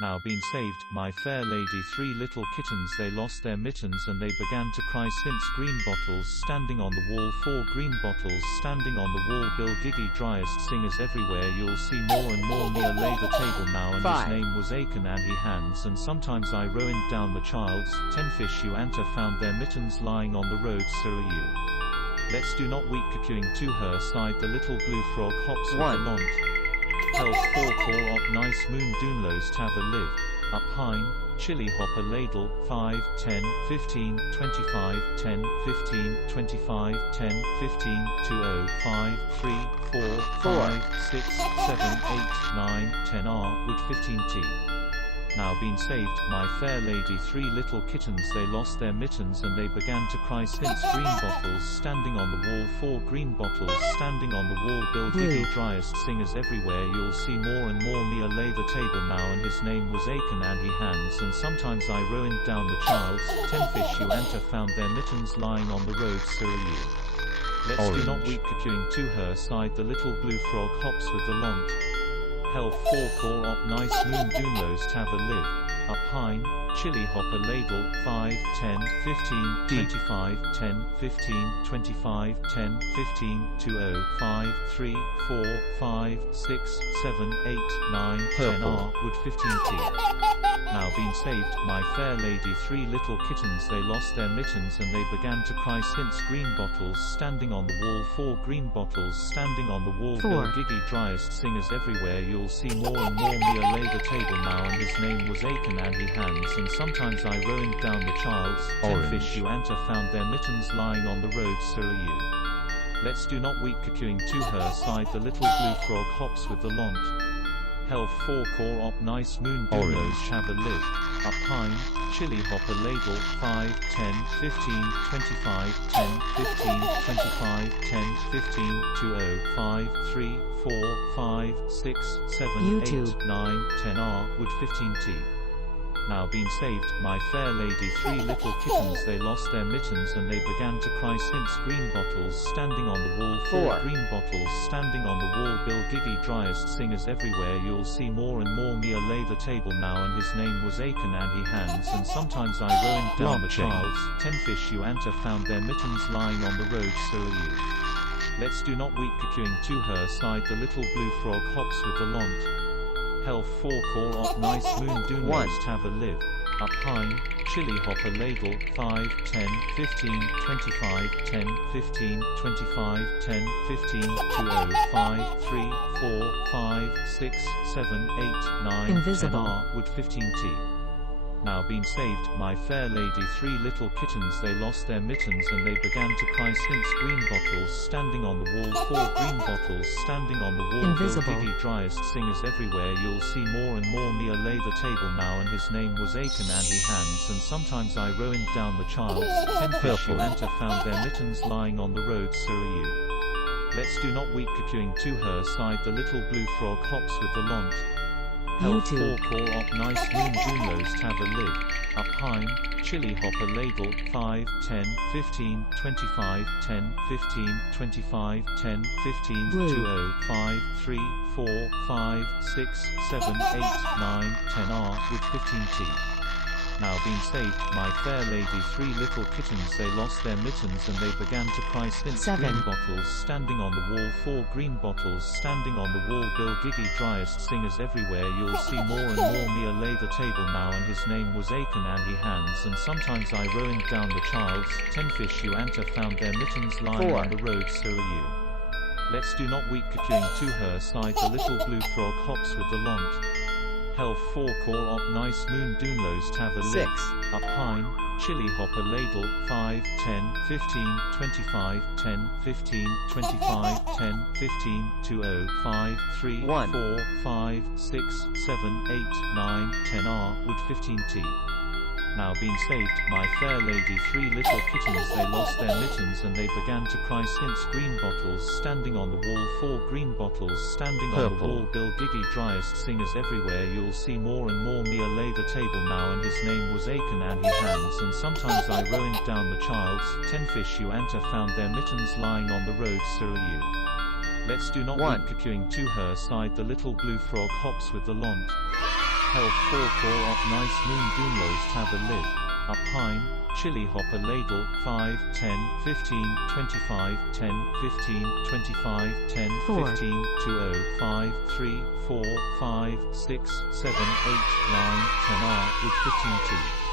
Now been saved, my fair lady. 3 little kittens, they lost their mittens and they began to cry since green bottles standing on the wall. 4 green bottles standing on the wall. Bill Giggy, driest singers everywhere, you'll see more and more. Mia lay the table now and 5. his name was Achan and he hands and sometimes I rowing down the child's. 10 fish you anta found their mittens lying on the road. Sir you. Let's do not weep cacuing to her side. The little blue frog hops with the 1. lont. Health 4 call up nice moon doonlows tava live. Up hine, chili hopper ladle. 5, 10, 15, 25, 10, 15, 25, 10, 15, 20, 5, 3, 4, 5, 6, 7, 8, 9, 10 R wood 15 T. Now been saved, my fair lady. 3 little kittens, they lost their mittens and they began to cry since green bottles standing on the wall. 4 green bottles standing on the wall. Bill Giggy, driest singers everywhere, you'll see more and more. Mia lay the table now and his name was Achan and he hands and sometimes I rowing down the child's. 10 fish you anta found their mittens lying on the road. Sir you. Let's do not weep cacuing to her side. The little blue frog hops with the lont. Health 4 call up nice moon doonlows tava live. Up hine, chili hopper ladle. 5, 10, 15, 25, 10, 15, 25, 10, 15, 20, 5, 3, 4, 5, 6, 7, 8, 9, 10 R wood 15 T. Now been saved, my fair lady. 3 little kittens, they lost their mittens and they began to cry since green bottles standing on the wall. 4 green bottles standing on the wall. 4. Bill Giggy, driest singers everywhere, you'll see more and more. Mia lay the table now and his name was Achan and he hands and sometimes I rowing down the child's. 10 fish you anta found their mittens lying on the road. Sir you. Let's do not weep cacuing to her side. The little blue frog hops with the lont. Health 4 call up nice moon doonlows shava live. Up hine, chili hopper ladle. 5, 10, 15, 25, 10, 15, 25, 10, 15, 20, 5, 3, 4, 5, 6, 7, 8, 9, 10 R wood 15 T. Now been saved, my fair lady. 3 little kittens, they lost their mittens and they began to cry since green bottles standing on the wall. 4 green bottles standing on the wall. Bill Giggy, driest singers everywhere, you'll see more and more. Mia lay the table now and his name was Achan and he hands and sometimes I rowing down the child's. 10 fish you anta found their mittens lying on the road. Sir you. Let's do not weep cacuing to her side. The little blue frog hops with the lont. Health 4 call up nice moon doonlows tava live. Up hine, chili hopper ladle. 5, 10, 15, 25, 10, 15, 25, 10, 15, 20, 5, 3, 4, 5, 6, 7, 8, 9, Invisible. 10 R wood 15 T. Now been saved, my fair lady. 3 little kittens, they lost their mittens and they began to cry since green bottles standing on the wall. 4 green bottles standing on the wall. Invisible. Bill Giggy, driest singers everywhere, you'll see more and more. Mia lay the table now and his name was Achan and he hands and sometimes I rowing down the child's. 10 fish you anta found their mittens lying on the road. Sir you. Let's do not weep cacuing to her side. The little blue frog hops with the lont. Health 4 call up nice moon doonlows tava live. Up hine, chili hopper ladle. 5, 10, 15, 25, 10, 15, 25, 10, 15, 20, 5, 3, 4, 5, 6, 7, 8, 9, 10 R wood 15 T. Now been saved, my fair lady. 3 little kittens, they lost their mittens and they began to cry since 7. green bottles standing on the wall. 4 green bottles standing on the wall. Bill Giggy, driest singers everywhere, you'll see more and more. Mia lay the table now and his name was Achan and he hands and sometimes I rowing down the child's. 10 fish you anta found their mittens lying 4. on the road. Sir you. Let's do not weep cacuing to her side. The little blue frog hops with the lont. Health 4 call up nice moon doonlows tava live. 6. Up hine, chili hopper ladle. 5, 10, 15, 25, 10, 15, 25, 10, 15, 20, 5, 3, 4, 5, 6, 7, 8, 9, 10 R wood 15 T. Now been saved, my fair lady. 3 little kittens, they lost their mittens and they began to cry since green bottles standing on the wall. 4 green bottles standing on the wall. Bill Giggy, driest singers everywhere, you'll see more and more. Mia lay the table now and his name was Achan and he hands and sometimes I rowing down the child's. 10 fish you anta found their mittens lying on the road. Sir you. Let's do not 1. weep queuing to her side. The little blue frog hops with the lont. Help 4 up nice moon doonlows have a live. Up pine, chili hopper ladle, 5, 10, 15, 25, 10, 15, 25, 10, 15, 20, 5, 3, 4, 5, 6, 7, 8, 9, 10 R with 15 T.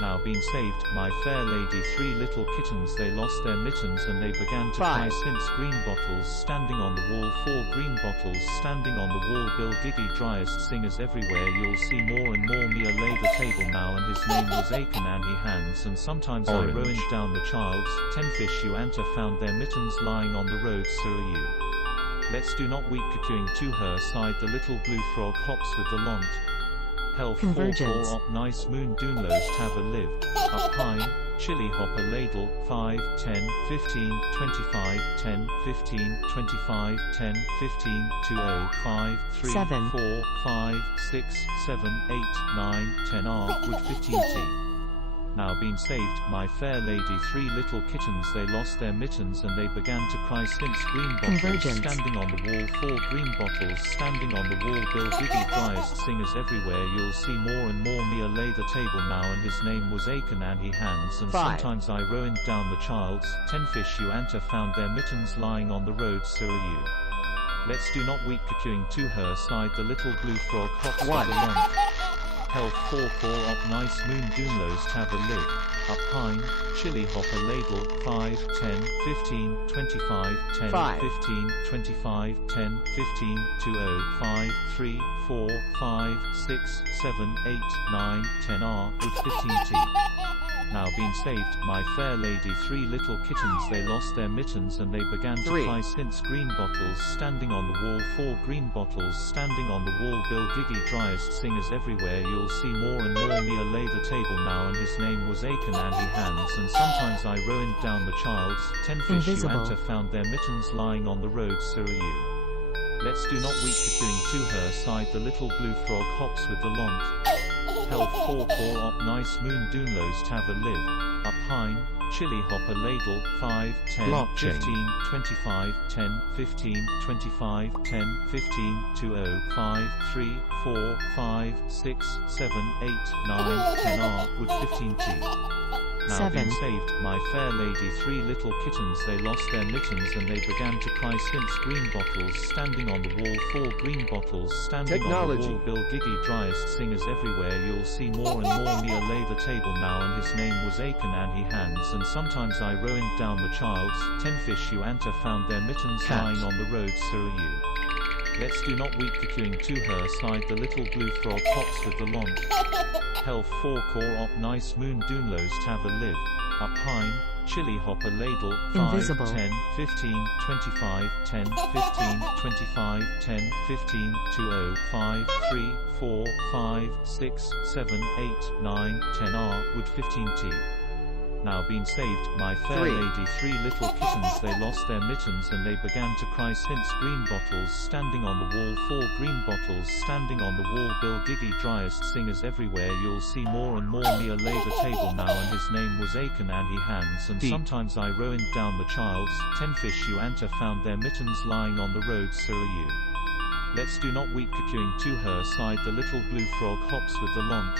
Now being saved, my fair lady. 3 little kittens, they lost their mittens and they began to cry 5. since green bottles standing on the wall. 4 green bottles standing on the wall. Bill Giggy driest singers everywhere. You'll see more and more. Mia lay the table now and his name was Achan and he hands and sometimes Orange. I rowing down the child's 10 fish you anta found their mittens lying on the road. So are you. Let's do not weep queuing to her side. The little blue frog hops with the lont. Hell 4 up nice moon doonlows have a live. Up pine, chili hopper ladle, 5, 10, 15, 25, 10, 15, 25, 10, 15, 20, 5, 3, 7. 4, 5, 6, 7, 8, 9, 10 R with 15 T. Now being saved, my fair lady. 3 little kittens, they lost their mittens and they began to cry since green bottles standing on the wall. 4 green bottles standing on the wall. Bill Giggy driest singers everywhere. You'll see more and more. Mia lay the table now and his name was Achan and he hands and 5. sometimes I rowing down the child's 10 fish you anta found their mittens lying on the road. So are you. Let's do not weep queuing to her side. The little blue frog hops with 1. the lont. Hell 4 up nice moon doonlows have a live. Up pine, chili hopper ladle, 5, 10, 15, 25, 10, 5. 15, 25, 10, 15, 20, 5, 3, 4, 5, 6, 7, 8, 9, 10 R with 15 T. Now being saved, my fair lady. 3 little kittens, they lost their mittens and they began to 3. cry since green bottles standing on the wall. 4 green bottles standing on the wall. Bill Giggy driest singers everywhere. You'll see more and more. Mia lay the table now and his name was Achan and he hands and sometimes I rowing down the child's 10 fish you anta found their mittens lying on the road. So are you. Let's do not weep queuing to her side. The little blue frog hops with the lont. Hell 4 up nice moon doonlows have a live. Up pine, chili hopper ladle, 5, 10, Blockchain. 15, 25, 10, 15, 25, 10, 15, 20, 5, 3, 4, 5, 6, 7, 8, 9, 10 R with 15 T. Now 7. being saved, my fair lady. 3 little kittens, they lost their mittens and they began to cry since green bottles standing on the wall. 4 green bottles standing on the wall. Bill Giggy driest singers everywhere. You'll see more and more. Mia lay the table now and his name was Achan and he hands and sometimes I rowing down the child's 10 fish you anta found their mittens lying on the road. So are you. Let's do not weep queuing to her side. The little blue frog hops with the lont. Hell 4 up nice moon doonlows have a live. Up pine, chili hopper ladle, 5, 10, 15, 25, 10, 15, 25, 10, 15, 20, 5, 3, 4, 5, 6, 7, 8, 9, 10 R with 15 T. Now being saved, my fair 3. lady. 3 little kittens, they lost their mittens and they began to cry since green bottles standing on the wall. 4 green bottles standing on the wall. Bill Giggy driest singers everywhere. You'll see more and more. Mia lay the table now and his name was Achan and he hands and sometimes I rowing down the child's 10 fish you anta found their mittens lying on the road. So are you. Let's do not weep queuing to her side. The little blue frog hops with the lont.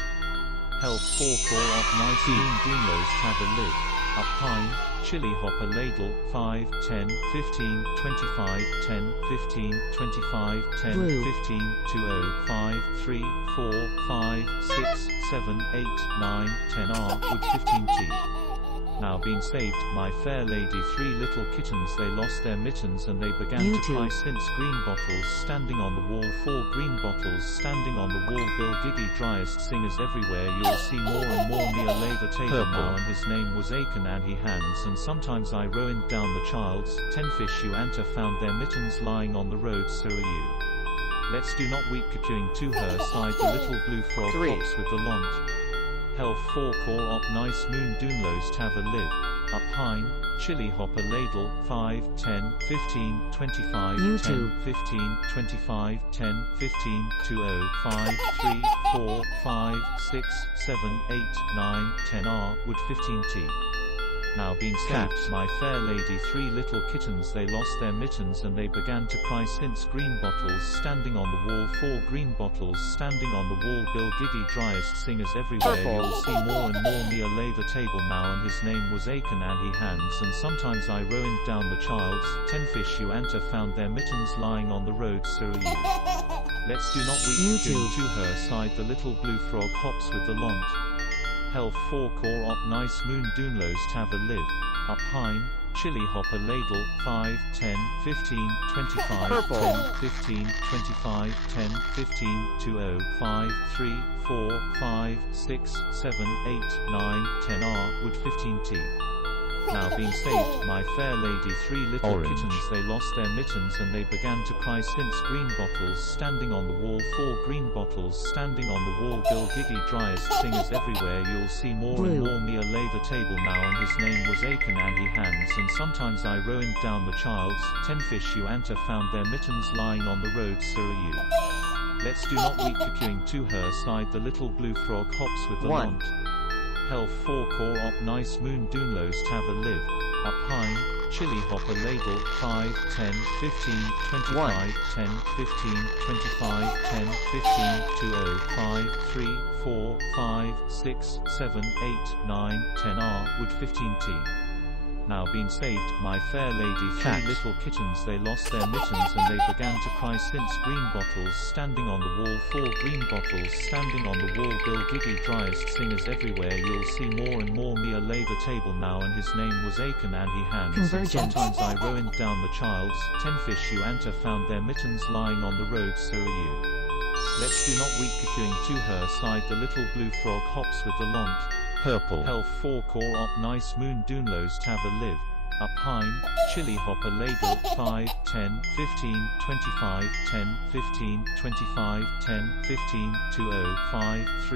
Hell 4 up nice moon doonlows have a live. Up pine, chili hopper ladle, 5, 10, 15, 25, 10, 15, 25, 10, Blue. 15, 20, 5, 3, 4, 5, 6, 7, 8, 9, 10 R with 15 T. Now being saved, my fair lady. 3 little kittens, they lost their mittens and they began to cry since green bottles standing on the wall. 4 green bottles standing on the wall. Bill Giggy driest singers everywhere. You'll see more and more. Mia lay the table now and his name was Achan and he hands and sometimes I rowing down the child's 10 fish you anta found their mittens lying on the road. So are you. Let's do not weep queuing to her side. The little blue frog 3. hops with the lont. Hell 4 up nice moon doonlows have a live. Up pine, chili hopper ladle, 5, 10, 15, 25, 10, 15, 25, 10, 15, 20, 5, 3, 4, 5, 6, 7, 8, 9, 10 R with 15 T. Now been saved, my fair lady, 3 little kittens, they lost their mittens and they began to cry since green bottles standing on the wall, 4 green bottles standing on the wall, Bill Giggy, driest singers everywhere, you'll see more and more, Mia lay the table now and his name was Aiken and he hands, and sometimes I rowing down the child's, 10 fish you anta found their mittens lying on the road, so are you. Let's do not weep doing to her side, the little blue frog hops with the lont. Health 4 core op nice moon doonlows tava live. Up hine, chili hopper ladle, 5, 10, 15, 25, 10, 15, 25, 10, 15, 20, 5, 3, 4, 5, 6, 7, 8, 9, 10 R, wood 15 T. Now been saved, my fair lady, 3 little kittens, they lost their mittens and they began to cry since green bottles standing on the wall, 4 green bottles standing on the wall, Bill Giggy, driest singers everywhere, you'll see more and more, Mia lay the table now and his name was Aiken and he hands, and sometimes I rowing down the child's, 10 fish you anta found their mittens lying on the road, so are you. Let's do not weep queuing to her side, the little blue frog hops with the lont. Health 4 core op nice moon doonlows tava live. Up hine, chili hopper ladle, 5, 10, 15, 25, 10, 15, 25, 10, 15, 20, 5, 3, 4, 5, 6, 7, 8, 9, 10 R, wood 15 T. Now been saved, my fair lady, 3 little kittens, they lost their mittens and they began to cry since green bottles standing on the wall, 4 green bottles standing on the wall, Bill Giggy, driest singers everywhere, you'll see more and more, Mia lay the table now and his name was Aiken and he hands, and sometimes I rowing down the child's, 10 fish you anta found their mittens lying on the road, so are you. Let's do not weep queuing to her side, the little blue frog hops with the lont. Purple. Health 4 core op nice moon doonlows tava live. Up hine, chili hopper ladle, 5, 10, 15, 25, 10, 15, 25, 10, 15, 20, 5, 3.